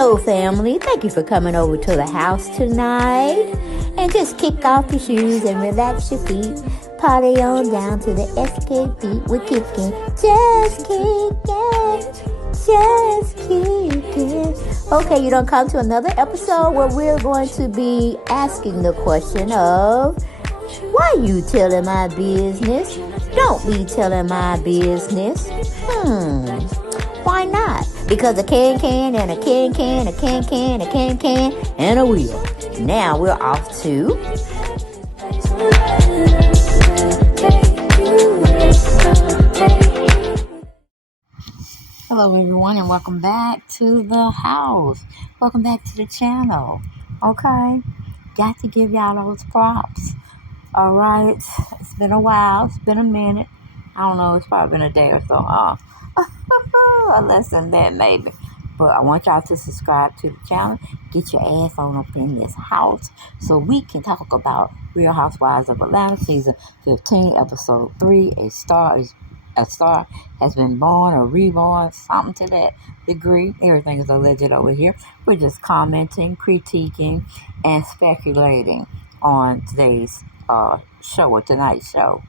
Hello, family. Thank you for coming over to the house tonight. And just kick off your shoes and relax your feet. Party on down to the SK beat. We're kicking. Just kicking. Just kicking. Okay, you don't come to another episode where we're going to be asking the question of, why you telling my business? Don't be telling my business. Why not? Because a can and a can, a can, and a wheel. Now we're off to... Hello everyone, and welcome back to the house. Welcome back to the channel. Okay? Got to give y'all those props. Alright, it's been a while, it's been a minute. I don't know, it's probably been a day or so. Or less than that maybe. But I want y'all to subscribe to the channel. Get your ass on up in this house so we can talk about Real Housewives of Atlanta season 15, episode 3. A star has been born or reborn, something to that degree. Everything is alleged over here. We're just commenting, critiquing, and speculating on today's show or tonight's show.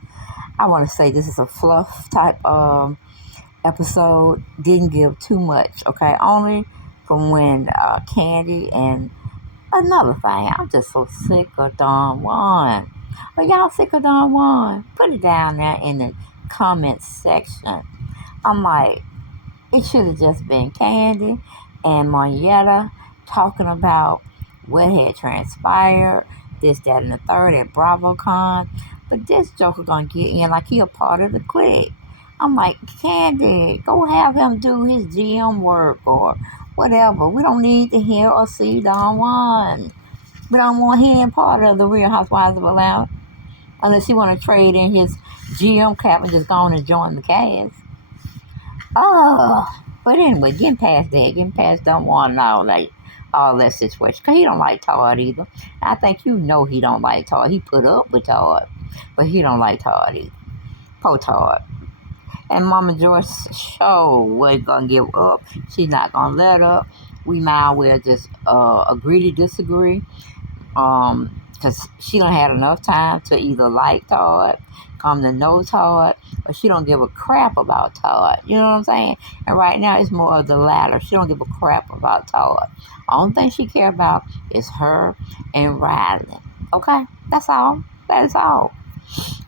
I want to say this is a fluff type episode. Didn't give too much, okay? Only from when Kandi and another thing. I'm just so sick of Don Juan. Are y'all sick of Don Juan? Put it down there in the comments section. I'm like, it should have just been Kandi and Marietta talking about what had transpired, this, that, and the third at BravoCon. But this joker gonna get in like he a part of the clique. I'm like, Kandi, go have him do his GM work or whatever. We don't need to hear or see Don Juan. We don't want him part of the Real Housewives of Atlanta. Unless you want to trade in his GM cap and just go on and join the cast. But anyway, getting past Don Juan and all that situation. Because he don't like Todd either. I think you know he don't like Todd. He put up with Todd. But he don't like Todd either. Poor Todd. And Mama Joyce sure wasn't going to give up. She's not going to let up. We might well just agree to disagree. Because she done had enough time to either like Todd, come to know Todd, or she don't give a crap about Todd. You know what I'm saying? And right now it's more of the latter. She don't give a crap about Todd. Only thing she care about is her and Riley. Okay? That's all. That is all.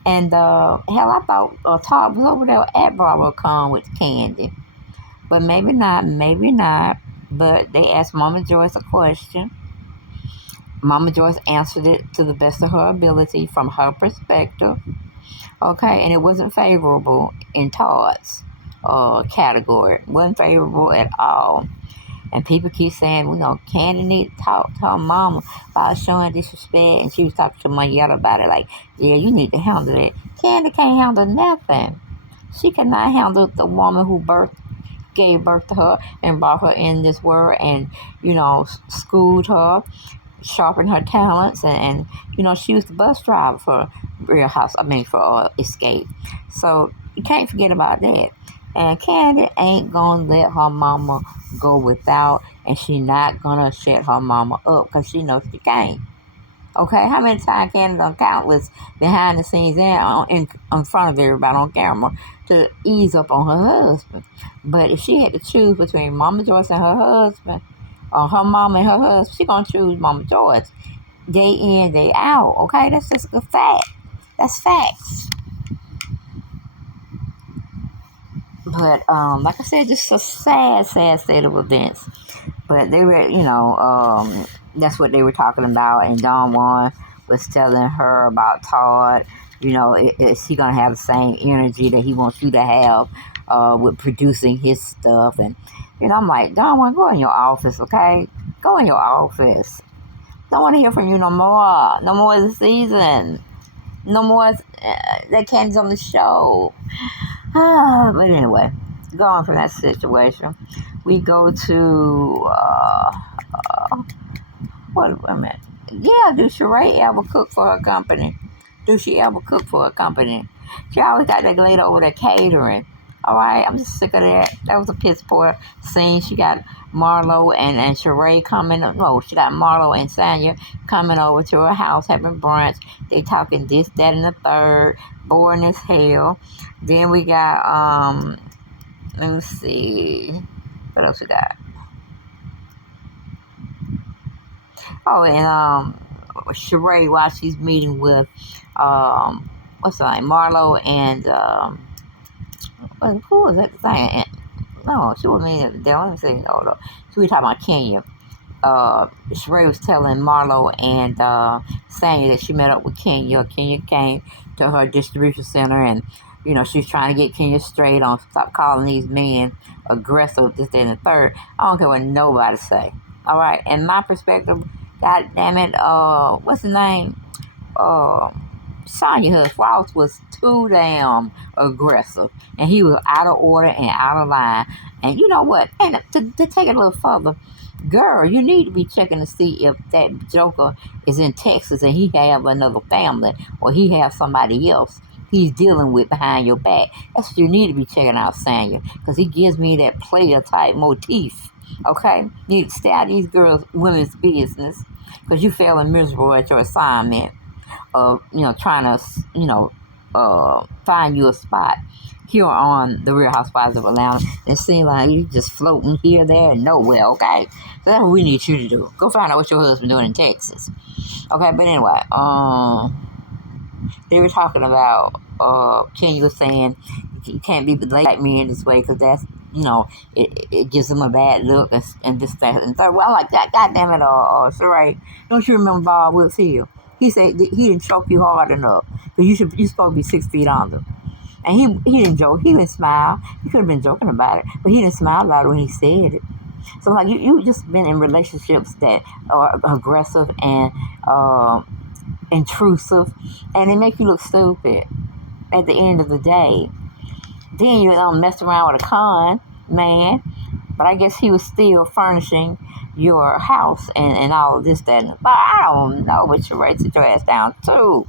And hell, I thought Todd was over there at BravoCon with Kandi. But maybe not. But they asked Mama Joyce a question. Mama Joyce answered it to the best of her ability from her perspective. Okay, and it wasn't favorable in Todd's category. It wasn't favorable at all. And people keep saying, Kandi need to talk to her mama about showing disrespect. And she was talking to Marietta about it, like, yeah, you need to handle it. Kandi can't handle nothing. She cannot handle the woman who gave birth to her and brought her in this world and, schooled her, sharpened her talents. And she was the bus driver for for Escape. So you can't forget about that. And Kandi ain't gonna let her mama go without, and she not gonna shut her mama up because she knows she can't. Okay, how many times Kandi done countless behind the scenes and in front of everybody on camera to ease up on her husband. But if she had to choose between Mama Joyce and her husband, or her mama and her husband, she gonna choose Mama Joyce. Day in, day out. Okay, that's just a fact. That's facts. But, like I said, just a sad state of events. But they were, that's what they were talking about. And Don Juan was telling her about Todd. Is he going to have the same energy that he wants you to have with producing his stuff? And, I'm like, Don Juan, go in your office, okay? Go in your office. Don't want to hear from you no more. No more of the season. No more that Kandi's on the show. But anyway, going from that situation, we go to wait a minute. Yeah, do Sheree ever cook for her company? She always got that lady over there catering. All right, I'm just sick of that. That was a piss poor scene. She got Marlo and Sheree coming. No, she got Marlo and Sanya coming over to her house having brunch. They talking this, that, and the third. Boring as hell. Then we got let me see, what else we got? Oh, and Sheree, while she's meeting with what's her name, Marlo and who was that saying? No, she was meaning. Let me see. Hold on. So we talking about Kenya. Sheree was telling Marlo and Sanya that she met up with Kenya. Kenya came to her distribution center, and she's trying to get Kenya straight on stop calling these men aggressive, this, that, and the third. I don't care what nobody say. All right, in my perspective, God damn it, what's his name? Sonya Ross was too damn aggressive, and he was out of order and out of line. And you know what? And to take it a little further, girl, you need to be checking to see if that Joker is in Texas and he have another family or he have somebody else he's dealing with behind your back. That's what you need to be checking out, Sanya, because he gives me that player type motif. Okay, you need to stay out of these women's business because you failing miserable at your assignment of trying to find you a spot here on the Real Housewives of Atlanta. It seems like you just floating here, there, and nowhere. Okay, so that's what we need you to do. Go find out what your husband doing in Texas. Okay, but anyway, they were talking about Kenya was saying you can't be like me in this way because that's it gives them a bad look and this, that, and third. Well, I'm like that. God damn it, Sheree, don't you remember Bob Wills Hill? He said he didn't choke you hard enough because you supposed to be 6 feet under. And he didn't joke. He didn't smile. He could have been joking about it, but he didn't smile about it when he said it. So like you just been in relationships that are aggressive and intrusive, and they make you look stupid at the end of the day. Then you mess around with a con man, but I guess he was still furnishing your house and all of this, that, and but I don't know, but you ready to sit your ass down too.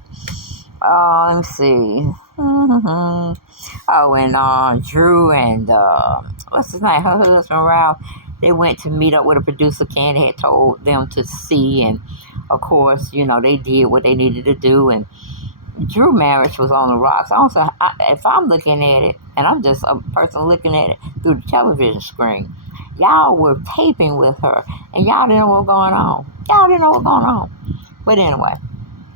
Let me see. Mm-hmm. Oh, and Drew and what's his name? Her husband Ralph. They went to meet up with a producer. Kandi had told them to see, and of course, they did what they needed to do. And Drew marriage was on the rocks. Also, if I'm looking at it, and I'm just a person looking at it through the television screen, y'all were taping with her, and y'all didn't know what was going on. Y'all didn't know what was going on. But anyway,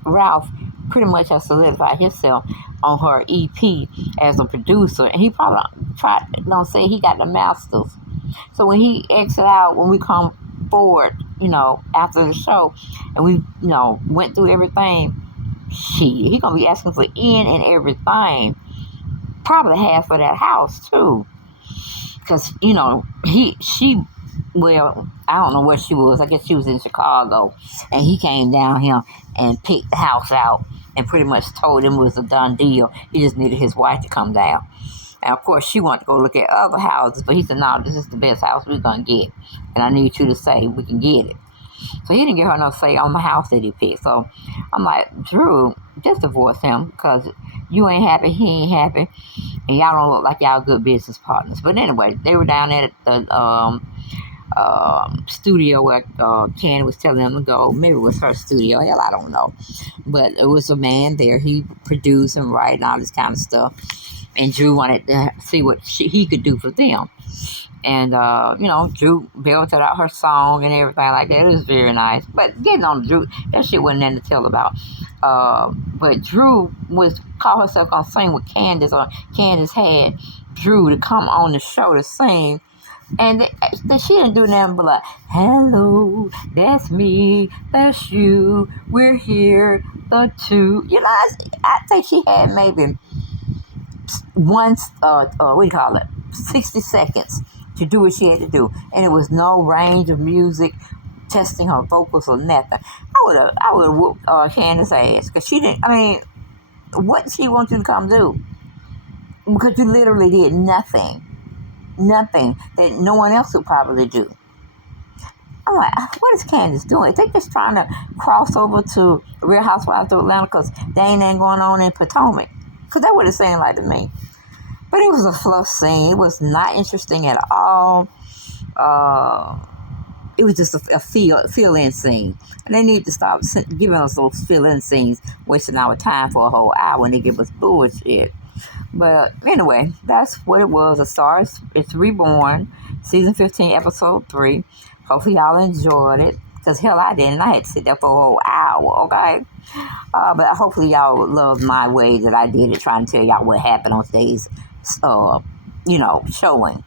Ralph pretty much has solidified himself on her EP as a producer, and he probably don't say he got the masters. So when he exit out, when we come forward, after the show, and we, went through everything, he gonna be asking for in and everything. Probably half of that house too, because well, I don't know where she was. I guess she was in Chicago, and he came down here and picked the house out and pretty much told him it was a done deal. He just needed his wife to come down. And of course, she wanted to go look at other houses, but he said, no, this is the best house we're going to get. And I need you to say we can get it. So he didn't give her no say on the house that he picked. So I'm like, Drew, just divorce him because you ain't happy, he ain't happy, and y'all don't look like y'all good business partners. But anyway, they were down at the studio where Kandi was telling them to go. Maybe it was her studio. Hell, I don't know. But it was a man there. He produced and write and all this kind of stuff. And Drew wanted to see what he could do for them. And, Drew belted out her song and everything like that. It was very nice. But getting on Drew, that shit wasn't nothing to tell about. But Drew called herself going to sing with Candace, or Candace had Drew to come on the show to sing. And she didn't do nothing but like, hello, that's me, that's you, we're here, the two. I think she had maybe once, 60 seconds to do what she had to do. And it was no range of music, testing her vocals or nothing. I would have whooped Candace's ass, because she didn't, what did she want you to come do? Because you literally did nothing that no one else would probably do. I'm like, what is Candace doing? They just trying to cross over to Real Housewives of Atlanta because they ain't going on in Potomac. Because that would have seemed like to me. But But it was a fluff scene. It was not interesting at all. Uh, it was just a fill-in scene. And they need to stop giving us those fill-in scenes, wasting our time for a whole hour and they give us bullshit. But anyway, that's what it was. A Star is Reborn, season 15, episode 3. Hopefully y'all enjoyed it. Because hell, I didn't. I had to sit there for a whole hour, okay? But hopefully y'all loved my way that I did it, trying to tell y'all what happened on today's, showing.